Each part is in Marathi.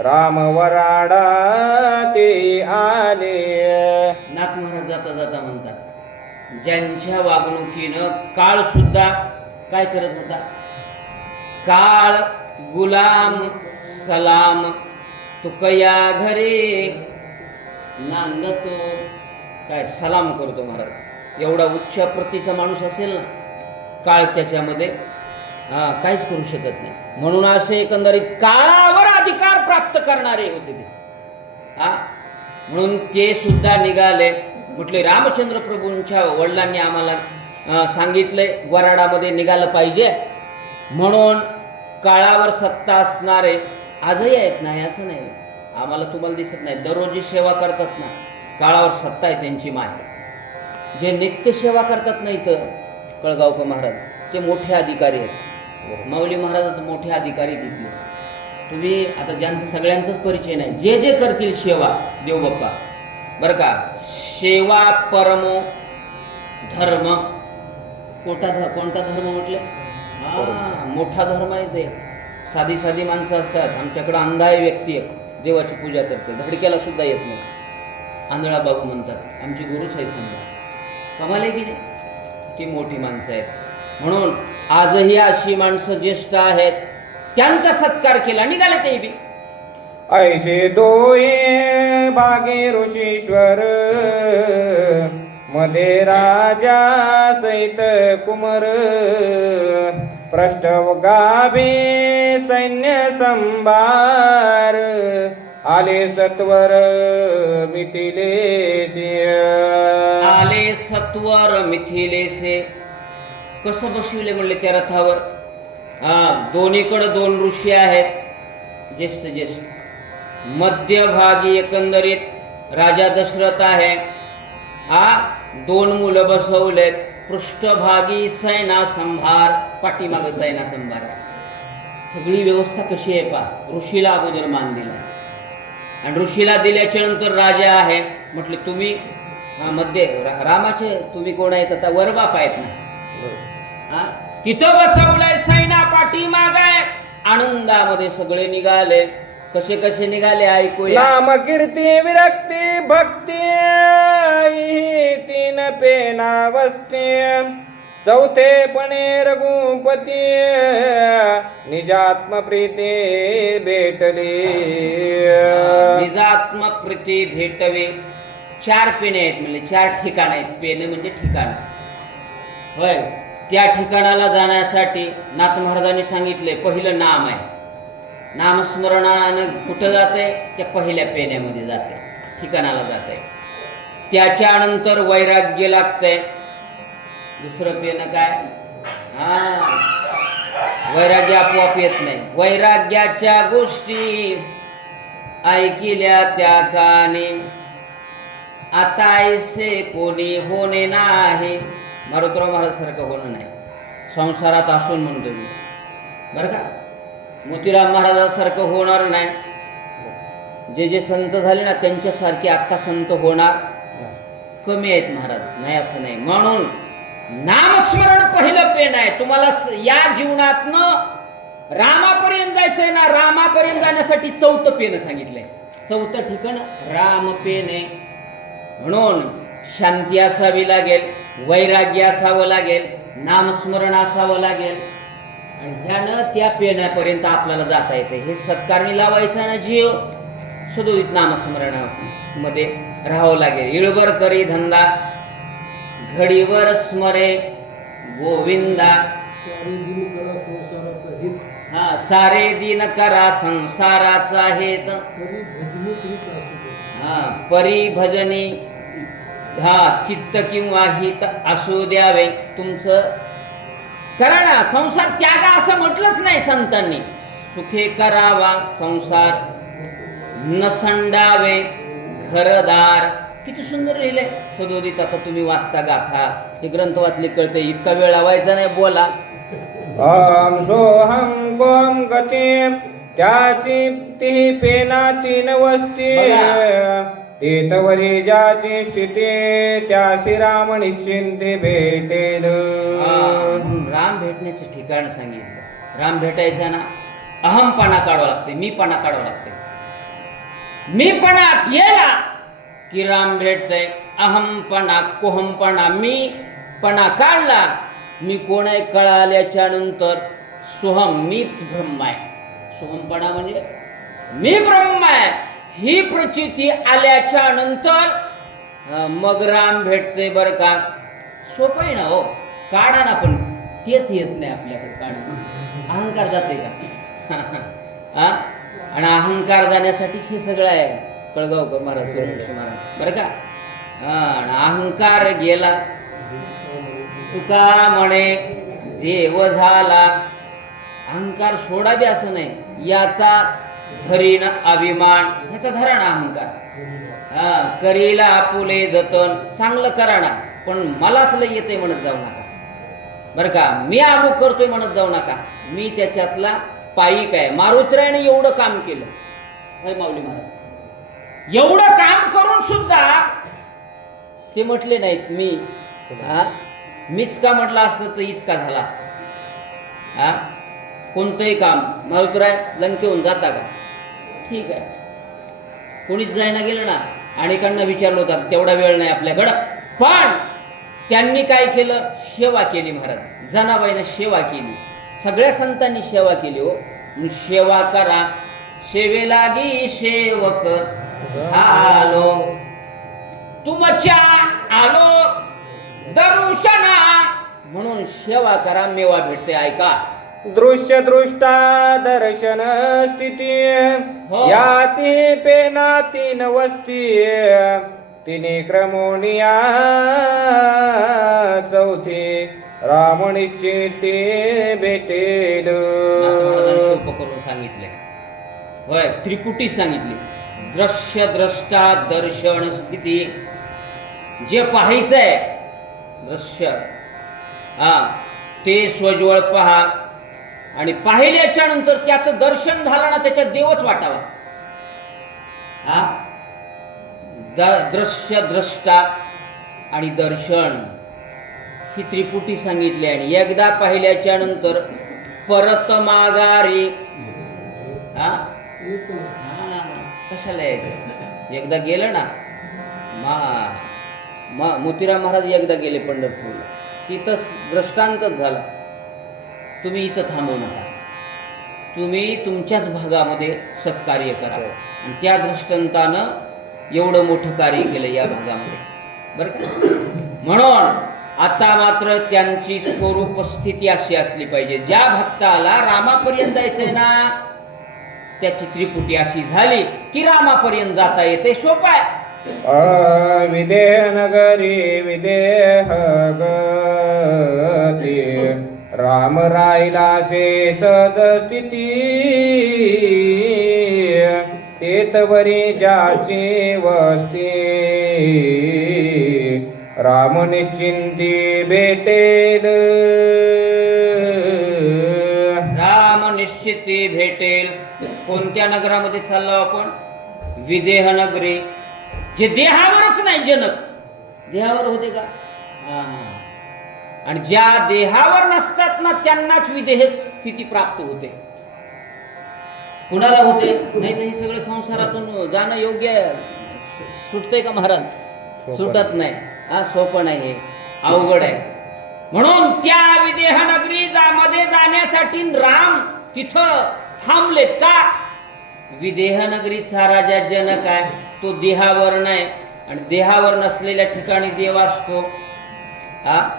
राम वराडा ते आले. नाथ महाराज जाता जाता म्हणतात ज्यांच्या वागणुकीनं काळ सुद्धा काय करत होता? काळ गुलाम सलाम तुकया घरी. नांदतो काय सलाम करतो महाराज. एवढा उच्च प्रतीचा माणूस असेल ना काळ त्याच्यामध्ये हा, काहीच करू शकत नाही. म्हणून असे एकंदरीत काळावर अधिकार प्राप्त करणारे होते ते. हा? म्हणून ते सुद्धा निघाले. कुठले रामचंद्र प्रभूंच्या वडिलांनी आम्हाला सांगितले सांगितलंय वराडामध्ये निघालं पाहिजे. म्हणून काळावर सत्ता असणारे आजही आहेत नाही असं नाही. आम्हाला तुम्हाला दिसत नाही. दररोज सेवा करतात ना काळावर सत्ता आहे त्यांची माय. जे नित्य सेवा करतात नाही तर कळगावकर महाराज ते मोठे अधिकारी आहेत. माऊली महाराज मोठे अधिकारी तिथले. तुम्ही आता ज्यांचं सगळ्यांचाच परिचय नाही जे जे करतील सेवा देवबाप्पा. बरं का? सेवा परमो धर्म. कोणता कोणता धर्म म्हटलं? हा मोठा धर्म आहे ते. साधी साधी माणसं असतात. आमच्याकडं अंधाय व्यक्ती आहे देवाची पूजा करते. धडक्याला सुद्धा येत नाही. आंधळा बाबू म्हणतात. आमची गुरुच आहे समजा. कमाल आहे की नाही? ती मोठी माणसं आहेत. म्हणून आजही अशी माणसं ज्येष्ठ आहेत त्यांचा सत्कार केला निघाले ते बी. ऐसे दोये बागे ऋषीश्वर मध्ये राजा सहित कुमर पृष्ठव गाभे सैन्य संभार आले सत्वर मिथिलेशी आले सत्वर मिथिलेसे कसं बसविले म्हणले त्या रथावर? हा दोन्हीकडं दोन ऋषी आहेत. ज्येष्ठ ज्येष्ठ. मध्यभागी एकंदरीत राजा दशरथ आहे. हा दोन मुलं बसवलेत. पृष्ठभागी सैना संभार पाठीमागं सैना संभार. सगळी व्यवस्था कशी आहे पा ऋषीला अगोदर मान दिला. आणि ऋषीला दिल्याच्या नंतर राजा आहे. म्हटले तुम्ही मध्ये रामाचे तुम्ही कोण आहेत? आता वरबाप आहेत ना. हो. तिथं बसवलंय सैना पाठी मागाय आनंदामध्ये सगळे निघाले. कसे कसे निघाले ऐकूया. नाम कीर्ती विरक्ती भक्ती तीन पेना वस्ती चौथे पणे रघुपती. निजात्म प्रीती भेटली. निजात्मक प्रीती भेटवे. चार पेने आहेत म्हणजे चार ठिकाण आहेत. पेने म्हणजे ठिकाण. होय. त्या ठिकाणाला जाण्यासाठी नाथ महाराजांनी सांगितले पहिलं नाम आहे. नामस्मरणानं कुठं जाते? त्या पहिल्या पेण्यामध्ये जाते ठिकाणाला जाते. त्याच्यानंतर वैराग्य लागतंय दुसरं पेनं काय? हा. वैराग्य आपोआप येत नाही. वैराग्याच्या गोष्टी ऐकिल्या त्या काने आता ऐसे कोणी होणे नाही. मारुतराव महाराजसारखं होणं नाही. संसारात असून म्हणतो मी बरं का? मोतीराम महाराजासारखं होणार नाही. जे जे संत झाले ना त्यांच्यासारखे आत्ता संत होणार कमी आहेत महाराज. नाही असं नाही. म्हणून नामस्मरण पहिलं पेन आहे. तुम्हाला या जीवनातनं रामापर्यंत जायचंय ना रामापर्यंत जाण्यासाठी चौथं पेन सांगितलंय. चौथं ठिकाण राम पेन आहे. म्हणून शांती असावी लागेल. वैराग्य असावं लागेल नामस्मरण असावं लागेल. आणि ह्यानं त्या पेण्यापर्यंत आपल्याला जाता येते. हे सत्कारणी लावायचा ना जीव सुदोदित नामस्मरणामध्ये राहावं लागेल. इळबर करी धंदा घडीवर स्मरे गोविंदा. हा सारे दिन करा संसाराचा हेत. हा परिभजनी हा चित्त किंवा हित असू द्यावे. तुमचं करा ना संसार त्यागा असं म्हटलंच नाही संतांनी. सुखे करावा संसार नसंडावे. घरदार. किती सुंदर लिहिले सदोदित आता तुम्ही वाचता गाथा. हे ग्रंथ वाचले कळते. इतका वेळ लावायचा नाही बोला. अहम सोहम गोम गती त्याची ती पेना तीन वस्ती. तेतवरी ज्याची स्थिती त्याशी राम निश्चिंते भेटेल. राम भेटण्याचे ठिकाण सांगितलं. राम भेटायचं ना अहमपणा काढावा लागते मीपणा काढावा लागते. मीपणा गेला की राम भेटतय अहमपणा कोहमपणा मीपणा काढला मी कोण आहे कळाल्याच्या नंतर सोहम मीच ब्रह्म आहे सोहमपणा म्हणजे मी ब्रह्म आहे ही प्रचिती आल्याच्यानंतर मग राम भेटते बरं का? सोपं आहे ना हो. काढा ना पण. तेच येत नाही आपल्याकडे काढ अहंकार जाते का? हा? आणि अहंकार जाण्यासाठीच हे सगळं आहे. कळगावकर महाराज महाराज. बरं का? आणि अहंकार गेला. तुका म्हणे देव झाला. अहंकार सोडा बी असं नाही. याचा धरीन अभिमान ह्याचा धरा अहंकार. करीला आपुले जतन चांगलं करा ना पण मलाच लय येते म्हणत जाऊ नका. बरं का मी अमुक करतोय म्हणत जाऊ नका. मी त्याच्यातला पायिक आहे मारुत्राने एवढं काम केलं. माऊली महाराज. एवढं काम करून सुद्धा ते म्हटले नाहीत मी हा मीच का म्हटलं असतं तर हीच का झाला असतं? हा कोणतंही काम. मारुत्राय लंकेहून जाता का? ठीक आहे. कोणीच जायना गेलं ना अनेकांना विचारलं होतं तेवढा वेळ नाही आपल्याकडं. पण त्यांनी काय केलं? सेवा केली महाराज. जनाबाईनं सेवा केली. सगळ्या संतांनी सेवा केली हो. सेवा करा. सेवेलागी सेवक. आलो तुमच्या आलो. दर्शना. म्हणून सेवा करा मेवा भेटते ऐका. दृश्य दृष्टा दर्शन स्थिती। हो. याती पेना तीन वस्ती। तिने क्रमोनिया चौथी। राम निश्चिती भेटेल। करून सांगितलंय होय त्रिपुटी सांगितली। दृश्य द्रष्टा दर्शन स्थिती। जे पाहायचंय दृश्य। हा ते स्वज्वळ पहा। आणि पाहिल्याच्या नंतर त्याचं दर्शन झालं ना त्याच्यात देवच वाटावा. हा? द- दृश्य द्रष्टा आणि दर्शन ही त्रिपुटी सांगितली आणि एकदा पाहिल्याच्या नंतर परत माघारी. हा? कशाला यायचं? एकदा गेलं ना? मा मा मोतीराम महाराज एकदा गेले पंढरपूरला. तिथंच दृष्टांतच झाला. तुम्ही इथं थांबू नका. तुम्ही तुमच्याच भागामध्ये सत्कार्य करा. आणि त्या दृष्टांतानं एवढं मोठं कार्य केलं या भागामध्ये. बरं का? म्हणून आता मात्र त्यांची स्वरूप स्थिती अशी असली पाहिजे. ज्या भक्ताला रामापर्यंत जायचंय ना त्याची त्रिपुटी अशी झाली की रामापर्यंत जाता येते. सोपं आहे विदेह नगरी विदेह राम राहिला शेषच स्थिती तेतवरी ज्याची वस्ती. राम निश्चिंती भेटेल. राम निश्चिती भेटेल. कोणत्या नगरामध्ये चाललो आपण? विदेह नगरी. जे देहावरच नाही जनक. देहावर होते का? हा. आणि ज्या देहावर नसतात ना त्यांनाच विदेह स्थिती प्राप्त होते. कुणाला होते? नाही तर हे सगळं संसारातून जाणं योग्य सुटतंय का महाराज? सुटत नाही. हा सोपं नाही हे. अवघड आहे. म्हणून त्या विदेह नगरी मध्ये जाण्यासाठी राम तिथं थांबलेत का? विदेह नगरीचा राजा जनक आहे. तो देहावर नाही. आणि देहावर नसलेल्या ठिकाणी देव असतो. हा?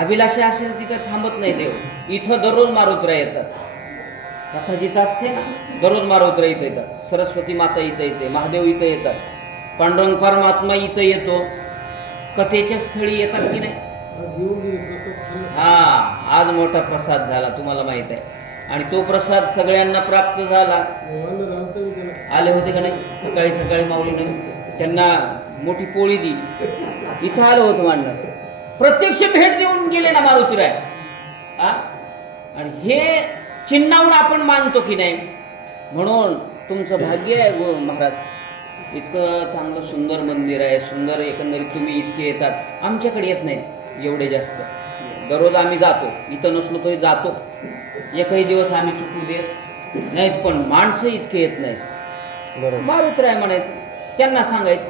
अभिलाषा असेल तिथं थांबत नाही देव. इथं दररोज मारुत्रा येतात. कथा जिथं असते ना दररोज मारुत्रा इथं येतात. सरस्वती माता इथं येते महादेव इथं येतात. पांडुरंग परमात्मा इथं येतो. कथेच्या स्थळी येतात की नाही? हा आज मोठा प्रसाद झाला तुम्हाला माहीत आहे. आणि तो प्रसाद सगळ्यांना प्राप्त झाला. आले होते का नाही? सकाळी सकाळी माऊलीने. त्यांना मोठी पोळी दिली. इथं आलं होतं मांडणार प्रत्यक्ष भेट देऊन गेले ना मारुतीराय. आ? आणि हे चिन्हावून आपण मानतो की नाही? म्हणून तुमचं भाग्य आहे गो महाराज. इतकं चांगलं सुंदर मंदिर आहे सुंदर एकंदरीत तुम्ही इतके येतात. आमच्याकडे येत नाहीत एवढे जास्त. दररोज आम्ही जातो. इथं नसलो तरी जातो. एकही दिवस आम्ही चुकू देत नाहीत पण माणसं इतके येत नाहीत. बरोबर. मारुतराय म्हणायचं त्यांना सांगायचं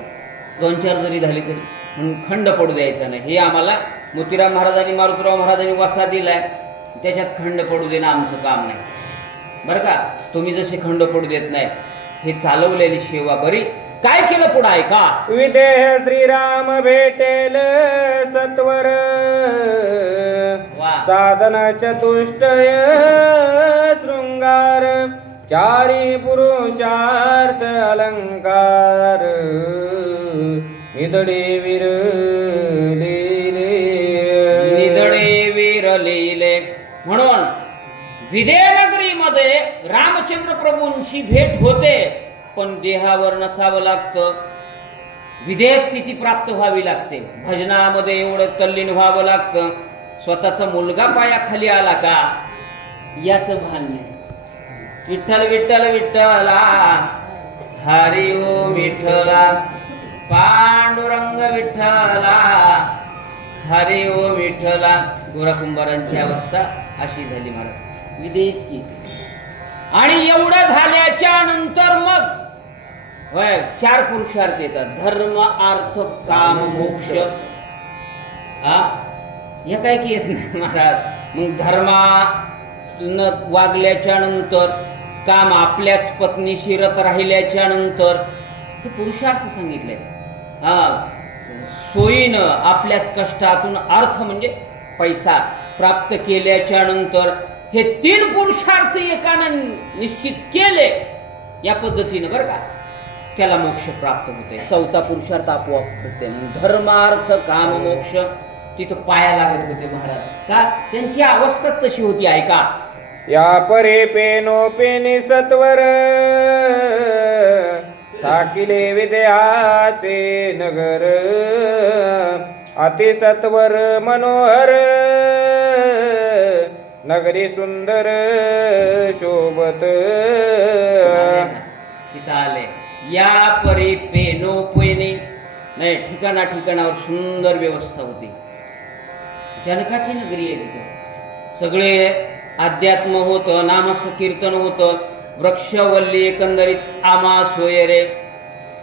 दोन चार जरी झाली तरी. म्हणून खंड पडू द्यायचा नाही. हे आम्हाला मोतीराम महाराजांनी मारुतराव महाराजांनी वसा दिलाय. त्याच्यात खंड पडू देणं आमचं काम नाही. बरं का? तुम्ही जसे खंड पडू देत नाही हे चालवलेली सेवा बरी. काय केलं पुढं ऐका? विदेह श्रीराम भेटेल सत्वर. साधन चतुष्टय शृंगार चारी पुरुषार्थ अलंकार. निधडे विरलेले. निधडे विरलेले. म्हणून विदेनगरीमध्ये रामचंद्र प्रभूंची भेट होते पण देहावर नसावं लागतं. विधेय स्थिती प्राप्त व्हावी लागते. भजनामध्ये एवढं तल्लीन व्हावं लागतं. स्वतःचा मुलगा पायाखाली आला का? याचं भान नाही. विठ्ठल विठ्ठल विठ्ठला हरी ओ विठ्ठला. पांडुरंग विठ्ठला. हरी ओ विठ्ठला. गोराकुंभारांची अवस्था अशी झाली महाराज. विदेश की आणि एवढं झाल्याच्यानंतर मग होय चार पुरुषार्थ येतात. धर्म अर्थ काम मोक्ष. हा हे काय की येत नाही महाराज. मग धर्मा न वागल्याच्या नंतर काम आपल्याच पत्नीशी रत राहिल्याच्या नंतर हे पुरुषार्थ सांगितले हा. सोयीनं आपल्याच कष्टातून अर्थ म्हणजे पैसा प्राप्त केल्याच्यानंतर हे तीन पुरुषार्थ एकानं निश्चित केले या पद्धतीनं बरं का? त्याला मोक्ष प्राप्त होते चौथा पुरुषार्थ आपोआप मग धर्मार्थ काम मोक्ष तिथं पाया लागत होते महाराज. का? त्यांची अवस्था तशी होती ऐका. या परे पेनो पेनी सत्वर. ठाकिले विद्याचे नगर अतिसत्वर मनोहर नगरी सुंदर शोभत. आले. या परी पेनो पेने नाही ठिकाणा ठिकाणावर सुंदर व्यवस्था होती. जनकाची नगरी आहे तिथं. सगळे अध्यात्म होतं नामसकीर्तन होतं. वृक्षवल्ली एकंदरीत आमा सोयरे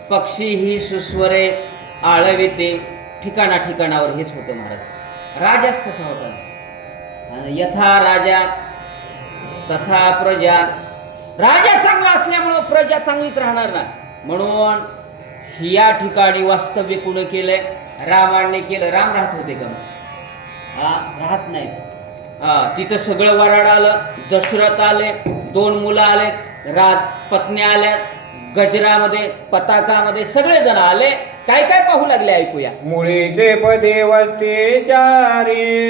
पक्षी ही सुस्वरे आळविते ठिकाणा ठिकाणावर हेच होतं महाराज. राजाच तसा होता यथा राजा तथा प्रजा. राजा चांगला असल्यामुळं प्रजा चांगलीच राहणार ना म्हणून या ठिकाणी वास्तव्य कुणं केलंय? रामाने केलं. राम राहत होते का हा राहत नाही हा तिथं सगळं वराड आलं दशरथ आले दोन मुलं आले राज पत्न्या आल्या गजरामध्ये पताकामध्ये सगळे जण आले. काय काय पाहू लागले ऐकूया. मुळीचे पदे वस्ते चारी.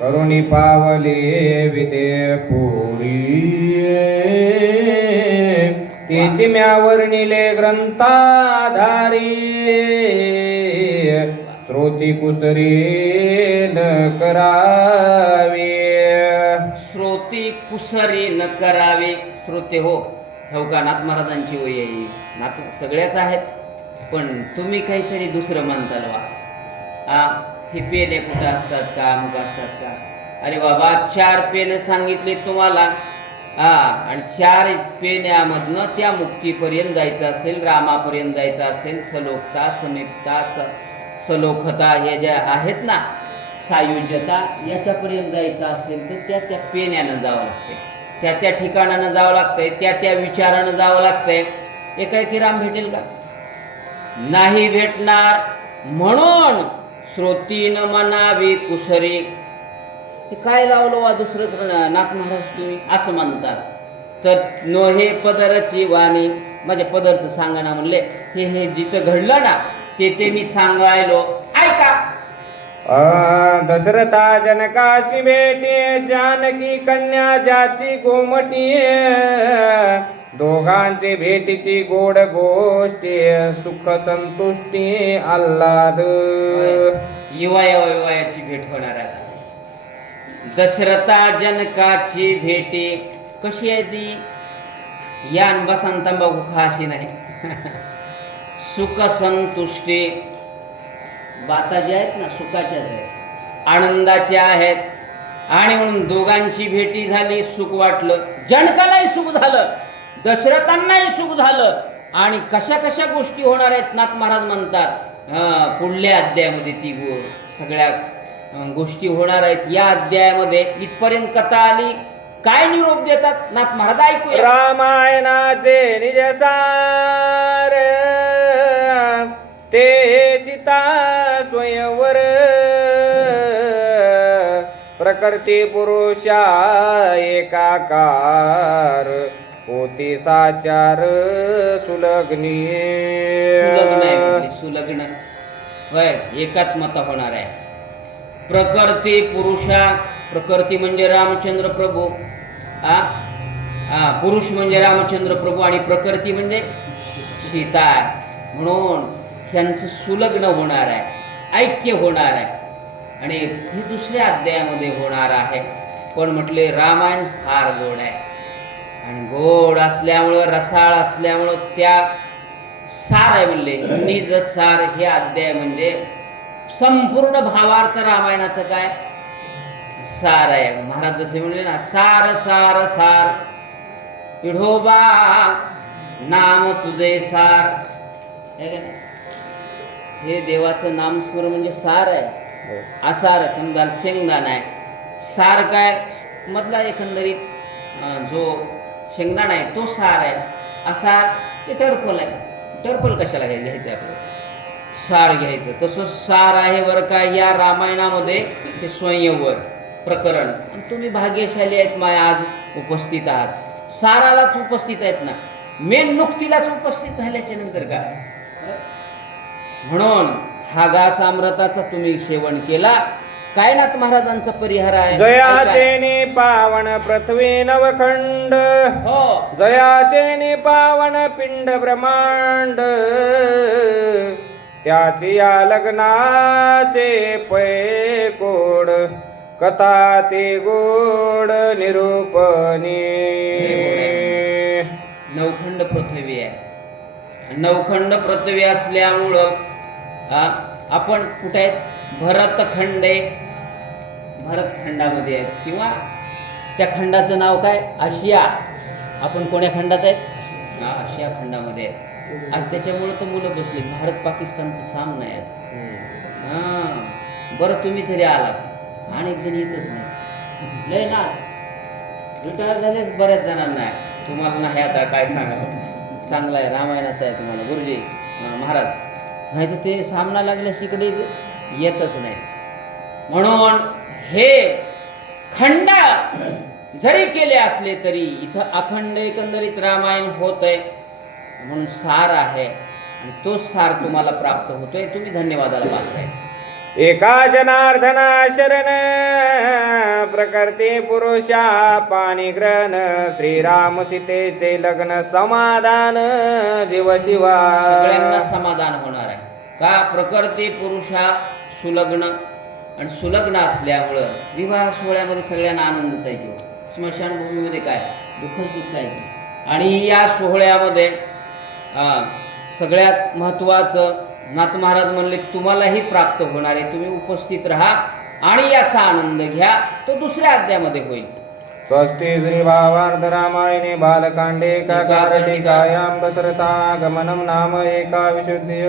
करुणी पावले विदे पुरी. तिची म्यावर्णिले ग्रंथाधारी. श्रोती कुसरी न करावी. भक्ती कुसरी न करावी श्रोते हो. हो नाथ महाराजांची वय आहे. ही. नाथ सगळ्याच आहेत पण तुम्ही काहीतरी दुसरं म्हणताल वा. आ हे पेने कुठं असतात का? अमुक असतात का? अरे बाबा चार पेन सांगितले तुम्हाला. हा आणि चार पेन्यामधनं त्या मुक्तीपर्यंत जायचं असेल रामापर्यंत जायचं असेल सलोकता समीपता स सलोखता हे ज्या आहेत ना सायुज्यता याच्यापर्यंत जायचं असेल तर त्या त्या पेण्यानं जावं लागते त्या त्या ठिकाणानं जावं लागतंय त्या त्या विचारानं जावं लागतंय. एकाएकी राम भेटेल का? नाही भेटणार म्हणून श्रोतीनं मनावी कुसरी. ते काय लावलं वा दुसरंच नाक महाराज तुम्ही? असं म्हणतात. तर नो हे पदरची वाणी माझ्या पदरचं सांगा ना म्हणले हे हे जिथं घडलं ना ते ते मी सांगायलो. ऐका! दशरथा जनकाशी भेटी जानकी कन्या ज्याची गोमटी दोघांची भेटीची गोड गोष्टी सुख संतुष्टी आल्हाद. युवा युवा युवायाची भेट होणार आहे. दशरथा जनकाची भेटी कशी आहे ती? यान बसंत बघू खाशी नाही. सुख संतुष्टी बाता ज्या आहेत ना सुखाच्याच आहेत. आनंदाच्या आहेत. आणि म्हणून दोघांची भेटी झाली सुख वाटलं. जनकालाही सुख झालं दशरथांनाही सुख झालं. आणि कशा कशा गोष्टी होणार आहेत नाथ महाराज म्हणतात. पुढल्या अध्यायामध्ये ती गो सगळ्या गोष्टी होणार आहेत. या अध्यायामध्ये इथपर्यंत कथा आली. काय निरोप देतात? नाथ महाराज ऐकूया. रामायणाचे निजसार. प्रकृती पुरुषा एकाकार. होती साचार सुलग्नी सुलग्न. म्हणजे होय एकात्मता होणार आहे. प्रकृती पुरुषा प्रकृती म्हणजे रामचंद्र प्रभू. आ? आ, पुरुष म्हणजे रामचंद्र प्रभू आणि प्रकृती म्हणजे सीता म्हणून ह्यांचं सुलग्न होणार आहे ऐक्य होणार आहे. आणि हे दुसऱ्या अध्यायामध्ये होणार आहे. पण म्हटले रामायण फार गोड आहे. आणि गोड असल्यामुळं रसाळ असल्यामुळं त्या सार आहे म्हणले. निज सार हे अध्याय म्हणजे संपूर्ण भावार्थ रामायणाचं काय? सार आहे. महाराज जसे म्हणले ना सार सार सार. विढोबा नाम तुझे सार. हे देवाचं नामस्मरण म्हणजे सार आहे. हो. आसार समजा शेंगदाणा आहे. सार काय? मधला एकंदरीत जो शेंगदाणा आहे तो सार आहे. आसार ते टर्पल आहे. टर्पल कशाला घ्यायचं? घ्यायचं आपल्याला सार घ्यायचं. तसं सार आहे बरं का या रामायणामध्ये ते स्वयंवर प्रकरण. आणि तुम्ही भाग्यशाली आहेत माय आज उपस्थित आहात. सारालाच उपस्थित आहेत ना. मेन नुकतीलाच उपस्थित राहिल्याच्या नंतर का? म्हणून हा घास अमृताचा तुम्ही सेवन केला. काय नाथ महाराजांचा परिहार आहे. जयाचे पावन पृथ्वी नवखंड. हो. जयाचे पावन पिंड ब्रह्मांड. त्याची या लग्नाचे पै कोड कथा ते गोड निरूपणी. नवखंड पृथ्वी आहे. नवखंड पृथ्वी असल्यामुळं आपण कुठे आहेत? भरतखंड. आहे भरतखंडामध्ये आहेत. किंवा त्या खंडाचं नाव काय? आशिया. आपण कोण्या खंडात आहेत? आशिया खंडामध्ये आहेत. आज त्याच्यामुळं तर मुलं बसली. भारत पाकिस्तानचा सामना आहे आज. हा बरं तुम्ही तरी आलात. अनेक जण येतच नाही लय ना. रिटायर झाले बऱ्याच जणांना. आहे तुम्हाला नाही आता काय सांगा चांगलं आहे. रामायणाचं आहे तुम्हाला. गुरुजी महाराज. नाही तर ते सामना लागल्यास इकडे येतच नाही. म्हणून हे खंड जरी केले असले तरी इथं अखंड एकंदरीत रामायण होत आहे म्हणून सार आहे आणि तोच सार तुम्हाला प्राप्त होतोय. तुम्ही धन्यवादाला पात्र आहे. एका जनार्दना शरण प्रकृती पुरुषा पाणी ग्रहण श्रीराम सीतेचे लग्न समाधान जीव शिवा. सगळ्यांना समाधान होणार आहे. का? प्रकृती पुरुषा सुलग्न आणि सुलग्न असल्यामुळं विवाह सोहळ्यामध्ये सगळ्यांना आनंदच आहे किंवा हो. स्मशानभूमीमध्ये काय? दुःखच दुःख आहे की. आणि या सोहळ्यामध्ये सगळ्यात महत्त्वाचं नाथ महाराज म्हणले तुम्हालाही प्राप्त होणार आहे. तुम्ही उपस्थित राहा आणि याचा आनंद घ्या. तो दुसऱ्या अध्यामध्ये होईल. स्वस्ति श्री भावार्थ रामायणे बालकांडे एका दशरथागमनं नाम एका विशुद्धी